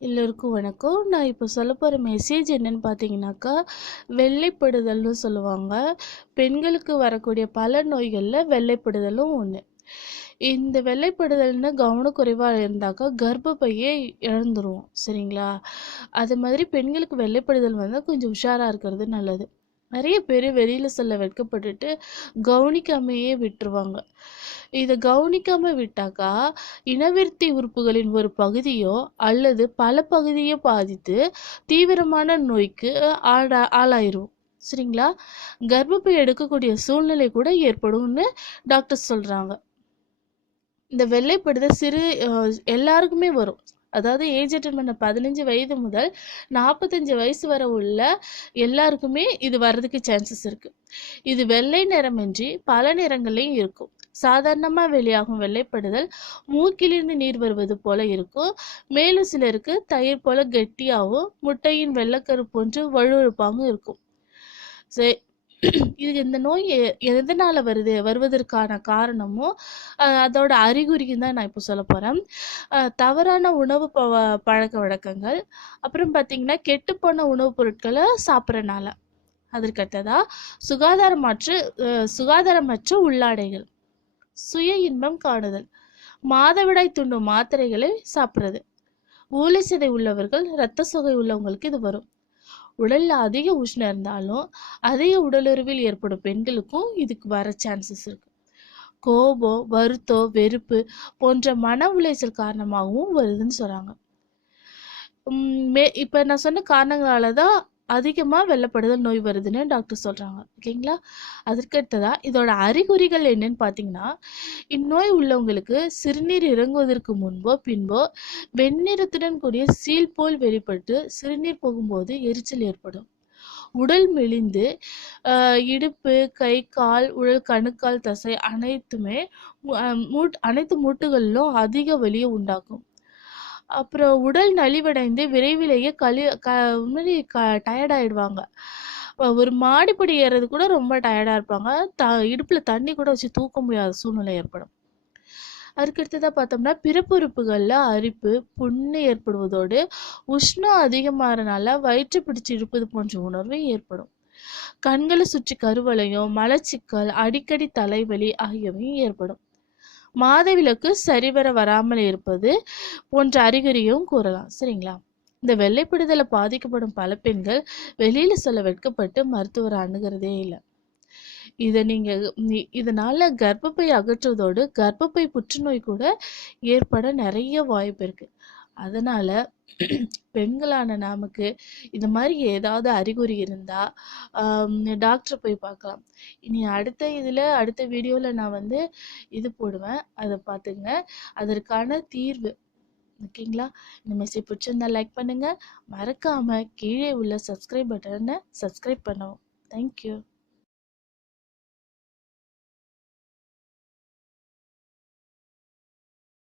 எல்லோருக்கும் வணக்கம். நான் இப்போ சொல்ல போகிற மெசேஜ் என்னன்னு பார்த்தீங்கன்னாக்கா வெள்ளைப்படுதல்னு சொல்லுவாங்க. பெண்களுக்கு வரக்கூடிய பல நோய்களில் வெள்ளைப்படுதலும் ஒன்று இந்த வெள்ளைப்படுதல்னு கவனக்குறைவாக இருந்தாக்கா கர்ப்பப்பையே இழந்துருவோம். சரிங்களா? அது மாதிரி பெண்களுக்கு வெள்ளைப்படுதல் வந்தால் கொஞ்சம் உஷாராக இருக்கிறது நல்லது. நிறைய பேர் வெளியில் சொல்ல வெட்கப்பட்டுட்டு கவனிக்காமையே விட்டுருவாங்க. இதை கவனிக்காம விட்டாக்கா இனவிருத்தி உறுப்புகளின் ஒரு பகுதியோ அல்லது பல பகுதியோ பாதித்து தீவிரமான நோய்க்கு ஆளா ஆளாயிரும். சரிங்களா? கர்ப்பப்பை எடுக்கக்கூடிய சூழ்நிலை கூட ஏற்படும்னு டாக்டர் சொல்கிறாங்க இந்த வெள்ளைப்படுதல் சிறு எல்லாருக்குமே வரும். அதாவது ஏஜ் அட்டன் பண்ண பதினஞ்சு வயது முதல் நாற்பத்தஞ்சு வயசு வரை உள்ள எல்லாருக்குமே இது வர்றதுக்கு சான்சஸ் இருக்குது இது வெள்ளை நிறமின்றி பல நிறங்களையும் இருக்கும். சாதாரணமாக வெளியாகும் வெள்ளைப்படுதல் மூக்கிலிருந்து நீர் வருவது போல இருக்கும். மேலும் சிலருக்கு தயிர் போல கெட்டியாகவும் முட்டையின் வெள்ளக்கரு போன்று வழுவழுப்பாகவும் இருக்கும். சரி இது இந்த நோய் எ- எதனால வருது வருவதற்கான காரணமும் அதோட அறிகுறியும் தான் நான் இப்போ சொல்ல போகிறேன் தவறான உணவு ப பழக்க வழக்கங்கள் அப்புறம் பார்த்தீங்கன்னா கெட்டுப்போன உணவுப் பொருட்களை சாப்பிட்றனால. அதற்கடுத்ததா சுகாதாரமற்று சுகாதாரமற்ற உள்ளாடைகள் சுய இன்பம் காணுதல் மாதவிடாய் துண்டும் மாத்திரைகளை சாப்பிட்றது. ஊளைச்சதை உள்ளவர்கள் இரத்த சுகை உள்ளவங்களுக்கு இது வரும். உடலில் அதிக உஷ்ணம் இருந்தாலும் அதிக உடலுறவில் ஏற்படும் பெண்களுக்கும் இதுக்கு வர சான்சஸ் இருக்கு. கோபம் வருத்தம் வெறுப்பு போன்ற மன உளைச்சல் காரணமாகவும் வருதுன்னு சொல்கிறாங்க மே இப்போ நான் சொன்ன காரணங்களால தான் அதிகமாக வெள்ளப்படுதல் நோய் வருதுன்னு டாக்டர் சொல்கிறாங்க ஓகேங்களா அதற்கடுத்ததாக இதோட அறிகுறிகள் என்னன்னு பார்த்தீங்கன்னா இந்நோய் உள்ளவங்களுக்கு சிறுநீர் இறங்குவதற்கு முன்போ பின்போ வெண்ணிறத்துடன் கூடிய சீல் போல் வெளிப்பட்டு சிறுநீர் போகும்போது எரிச்சல் ஏற்படும். உடல் மெலிந்து இடுப்பு கை கால் உடல் கணுக்கால் தசை அனைத்துமே மூட் அனைத்து மூட்டுகளிலும் அதிக வலியை உண்டாக்கும் அப்புறம் உடல் நலிவடைந்து விரைவிலேயே கழி க மாதிரி க டயர்டாயிடுவாங்க ஒரு மாடிப்படி ஏறது கூட ரொம்ப டயர்டாக இருப்பாங்க. த இடுப்பில் தண்ணி கூட வச்சு தூக்க முடியாத சூழ்நிலை ஏற்படும். அதுக்கடுத்ததாக பார்த்தோம்னா பிறப்புறுப்புகளில் அரிப்பு புண்ணு ஏற்படுவதோடு உஷ்ணம் அதிகமாகறனால வயிற்று பிடிச்சு இழுப்பது போன்ற உணர்வு ஏற்படும். கண்களை சுற்றி கருவளையம் மலச்சிக்கல் அடிக்கடி தலைவலி ஆகியவையும் ஏற்படும். மாதவிலக்கு சரிவர வராமல் இருப்பது போன்ற அறிகுறியும் கூறலாம். சரிங்களா? இந்த வெள்ளைப்படுதல பாதிக்கப்படும் பல பெண்கள் வெளியில சொல்ல வெட்கப்பட்டு மருத்துவரை அணுகிறதே இல்லை. இதை நீங்க இதனால கர்ப்பப்பை அகற்றுவதோடு கர்ப்பப்பை புற்றுநோய் கூட ஏற்பட நிறைய வாய்ப்பு இருக்கு. அதனால பெண்களான நமக்கு இந்த மாதிரி ஏதாவது அறிகுறி இருந்தா டாக்டரை போய் பார்க்கலாம். இனி அடுத்த இதில் அடுத்த வீடியோவில் நான் வந்து இது போடுவேன். அதை பார்த்துங்க அதற்கான தீர்வு. ஓகேங்களா? இந்த மெசேஜ் பிடிச்சிருந்தா லைக் பண்ணுங்கள் மறக்காமல் கீழே உள்ள சப்ஸ்கிரைப் பட்டனை சப்ஸ்கிரைப் பண்ணவும். தேங்க்யூ